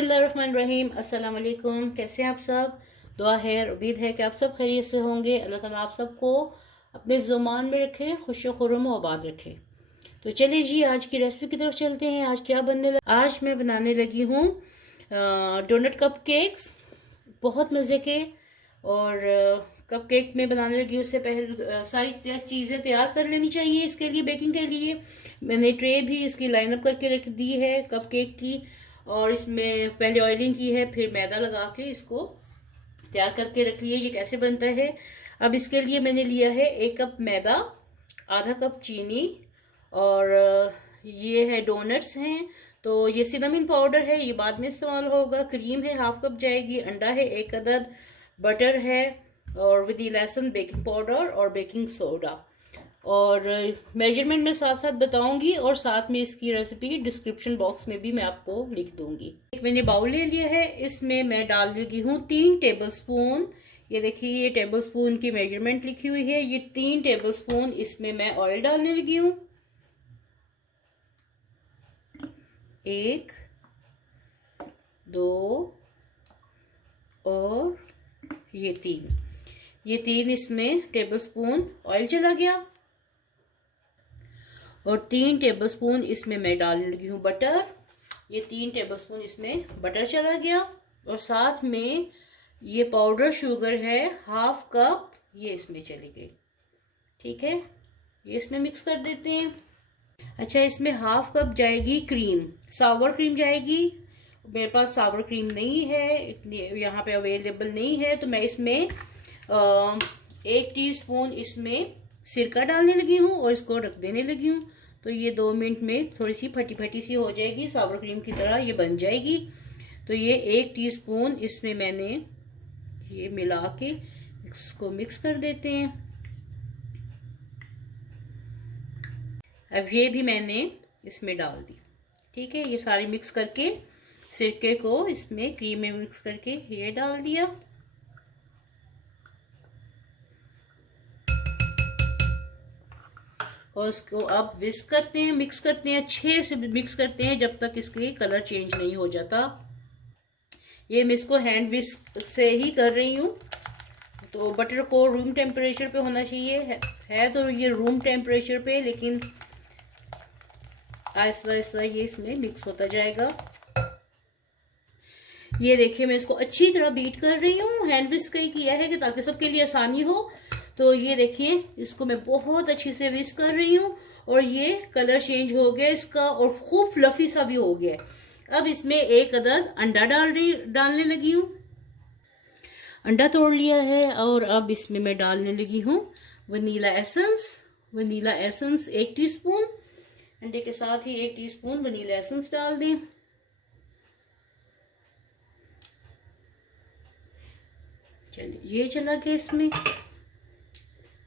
बिस्मिल्लाहिर्रहमानिर्रहीम। अस्सलाम वालेकुम। कैसे हैं आप सब? दुआ है और उम्मीद है कि आप सब खैरियत से होंगे। अल्लाह ताला आप सबको अपने ज़ुमान में रखे, खुश खुर्रम व आबाद रखे। तो चलिए जी, आज की रेसिपी की तरफ चलते हैं। आज क्या बनने लगा? आज मैं बनाने लगी हूँ डोनट कप केक्स, बहुत मज़े के। और कप केक में बनाने लगी, उससे पहले सारी चीज़ें तैयार कर लेनी चाहिए। इसके लिए बेकिंग के लिए मैंने ट्रे भी इसकी लाइनअप करके रख दी है कप केक की, और इसमें पहले ऑयलिंग की है, फिर मैदा लगा के इसको तैयार करके रख लिया। ये कैसे बनता है? अब इसके लिए मैंने लिया है 1 कप मैदा, आधा कप चीनी, और ये है डोनट्स हैं। तो ये सिनेमन पाउडर है, ये बाद में इस्तेमाल होगा। क्रीम है, हाफ कप जाएगी। अंडा है 1 अदद, बटर है, और वनीला एसेंस, बेकिंग पाउडर और बेकिंग सोडा। और मेजरमेंट में साथ साथ बताऊंगी, और साथ में इसकी रेसिपी डिस्क्रिप्शन बॉक्स में भी मैं आपको लिख दूंगी। एक मैंने बाउल ले लिया है, इसमें मैं डाल लगी हूँ 3 टेबलस्पून। ये देखिए, ये टेबलस्पून की मेजरमेंट लिखी हुई है। ये 3 टेबलस्पून इसमें मैं ऑयल डालने लगी हूँ। 1, 2 और ये 3 इसमें टेबलस्पून ऑयल चला गया। और 3 टेबलस्पून इसमें मैं डालने लगी हूँ बटर। ये 3 टेबलस्पून इसमें बटर चला गया। और साथ में ये पाउडर शुगर है, हाफ कप, ये इसमें चली गई। ठीक है, ये इसमें मिक्स कर देते हैं। अच्छा, इसमें हाफ कप जाएगी क्रीम, सावर क्रीम जाएगी। मेरे पास सावर क्रीम नहीं है, इतनी यहाँ पे अवेलेबल नहीं है, तो मैं इसमें 1 टीस्पून इसमें सिरका डालने लगी हूँ और इसको रख देने लगी हूँ। तो ये 2 मिनट में थोड़ी सी फटी फटी सी हो जाएगी, सावर क्रीम की तरह ये बन जाएगी। तो ये 1 टीस्पून इसमें मैंने ये मिला के इसको मिक्स कर देते हैं। अब ये भी मैंने इसमें डाल दी। ठीक है, ये सारी मिक्स करके सिरके को इसमें क्रीम में मिक्स करके ये डाल दिया। और इसको अब विस्क करते हैं, मिक्स करते हैं, अच्छे से मिक्स करते हैं जब तक इसकी कलर चेंज नहीं हो जाता। ये मैं इसको हैंड विस्क से ही कर रही हूँ। तो बटर को रूम टेम्परेचर पे होना चाहिए, है तो ये रूम टेम्परेचर पे, लेकिन आहिस्ता आहिस्ता ये इसमें मिक्स होता जाएगा। ये देखिए, मैं इसको अच्छी तरह बीट कर रही हूँ। हैंड विस्क ही किया है कि ताकि सबके लिए आसानी हो। तो ये देखिए, इसको मैं बहुत अच्छी से विस्क कर रही हूँ, और ये कलर चेंज हो गया इसका, और खूब फ्लफी सा भी हो गया। अब इसमें 1 अदद अंडा डालने लगी हूँ। अंडा तोड़ लिया है, और अब इसमें मैं डालने लगी हूँ vanilla essence. Vanilla essence 1 teaspoon, अंडे के साथ ही 1 टीस्पून वनीला एसेंस डाल दें। चलिए, ये चला गया इसमें।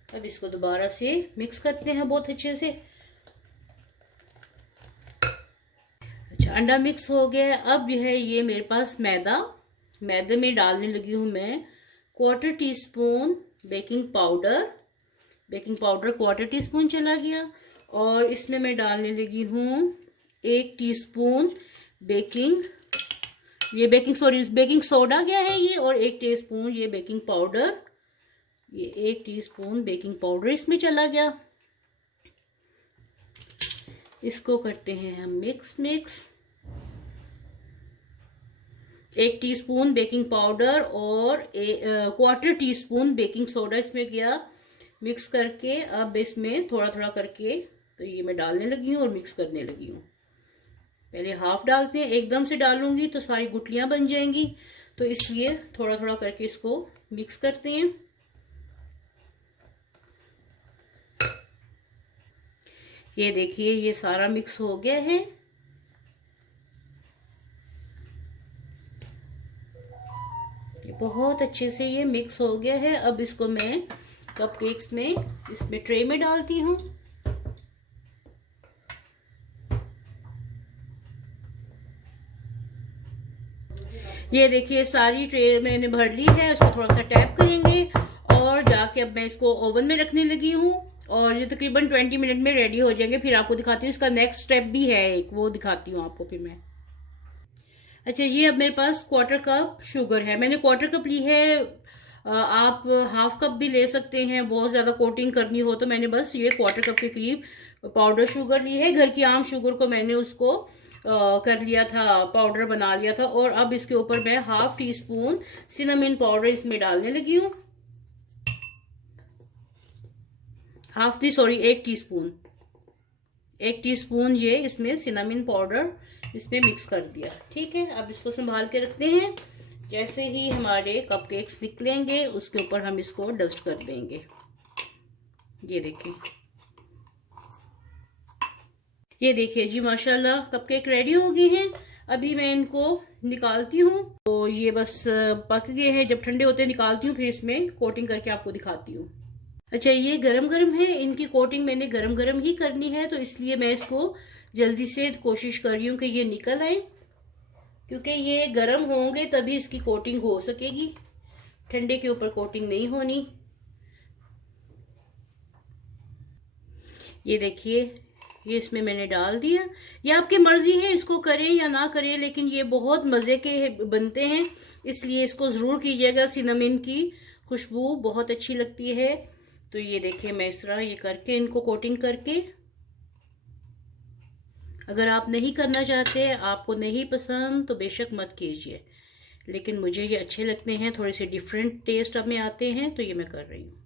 अब इसको दोबारा से मिक्स करते हैं बहुत अच्छे से। अच्छा, अंडा मिक्स हो गया। अब ये मेरे पास मैदे में डालने लगी हूँ मैं 1/4 teaspoon baking powder. Baking powder 1/4 teaspoon चला गया। और इसमें मैं डालने लगी हूँ 1 टीस्पून बेकिंग सोडा गया है ये, और 1 टीस्पून ये बेकिंग पाउडर। ये 1 टीस्पून बेकिंग पाउडर इसमें चला गया। इसको करते हैं हम मिक्स। 1 टीस्पून बेकिंग पाउडर और 1/4 टीस्पून बेकिंग सोडा इसमें गया। मिक्स करके अब इसमें थोड़ा थोड़ा करके तो ये मैं डालने लगी हूँ और मिक्स करने लगी हूँ। पहले हाफ डालते हैं, एकदम से डालूंगी तो सारी गुठलियां बन जाएंगी, तो इसलिए थोड़ा थोड़ा करके इसको मिक्स करते हैं। ये देखिए, ये सारा मिक्स हो गया है। ये बहुत अच्छे से ये मिक्स हो गया है। अब इसको मैं कपकेक्स में इसमें ट्रे में डालती हूँ। ये देखिए, सारी ट्रे मैंने भर ली है। उसको थोड़ा सा टैप करेंगे, और जाके अब मैं इसको ओवन में रखने लगी हूँ। और ये तकरीबन 20 मिनट में रेडी हो जाएंगे। फिर आपको दिखाती हूँ, इसका नेक्स्ट स्टेप भी है एक, वो दिखाती हूँ आपको फिर मैं। अच्छा, ये अब मेरे पास क्वार्टर कप शुगर है, मैंने क्वार्टर कप ली है। आप हाफ कप भी ले सकते हैं, बहुत ज़्यादा कोटिंग करनी हो तो। मैंने बस ये क्वार्टर कप के करीब पाउडर शुगर ली है। घर की आम शुगर को मैंने उसको कर लिया था, पाउडर बना लिया था। और अब इसके ऊपर मैं half tea spoon cinnamon powder इसमें डालने लगी हूँ। एक टीस्पून ये इसमें सिनेमन पाउडर इसमें मिक्स कर दिया। ठीक है, अब इसको संभाल के रखते हैं। जैसे ही हमारे कपकेक्स निकलेंगे उसके ऊपर हम इसको डस्ट कर देंगे। ये देखिए जी, माशाल्लाह कपकेक रेडी हो गए हैं। अभी मैं इनको निकालती हूँ। तो ये बस पक गए हैं। जब ठंडे होते हैं निकालती हूँ, फिर इसमें कोटिंग करके आपको दिखाती हूँ। अच्छा, ये गरम गरम है, इनकी कोटिंग मैंने गरम गरम ही करनी है, तो इसलिए मैं इसको जल्दी से कोशिश कर रही हूँ कि ये निकल आए, क्योंकि ये गरम होंगे तभी इसकी कोटिंग हो सकेगी, ठंडे के ऊपर कोटिंग नहीं होनी। ये देखिए, ये इसमें मैंने डाल दिया। ये आपकी मर्जी है इसको करें या ना करें, लेकिन ये बहुत मज़े के बनते हैं, इसलिए इसको ज़रूर कीजिएगा। सिनेमन की खुशबू बहुत अच्छी लगती है। तो ये देखिए, मैं इस तरह ये करके इनको कोटिंग करके, अगर आप नहीं करना चाहते, आपको नहीं पसंद तो बेशक मत कीजिए, लेकिन मुझे ये अच्छे लगते हैं, थोड़े से डिफरेंट टेस्ट अब में आते हैं, तो ये मैं कर रही हूँ।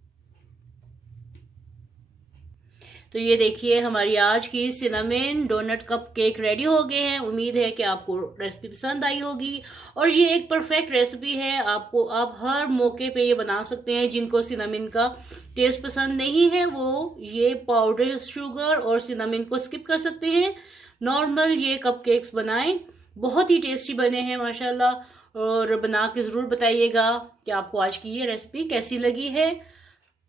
तो ये देखिए, हमारी आज की cinnamon donut cupcake ready हो गए हैं। उम्मीद है कि आपको रेसिपी पसंद आई होगी, और ये एक परफेक्ट रेसिपी है। आप हर मौके पे ये बना सकते हैं। जिनको सिनेमन का टेस्ट पसंद नहीं है वो ये पाउडर शुगर और सिनेमन को स्किप कर सकते हैं। नॉर्मल ये कप केक्स बनाएं, बहुत ही टेस्टी बने हैं माशाल्लाह। और बना के ज़रूर बताइएगा कि आपको आज की ये रेसिपी कैसी लगी है।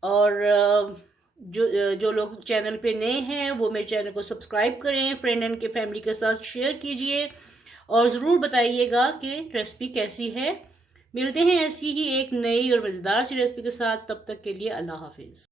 और जो लोग चैनल पे नए हैं वो मेरे चैनल को सब्सक्राइब करें, फ्रेंड एंड के फैमिली के साथ शेयर कीजिए, और ज़रूर बताइएगा कि रेसिपी कैसी है। मिलते हैं ऐसी ही एक नई और मज़ेदार सी रेसिपी के साथ। तब तक के लिए अल्लाह हाफिज़।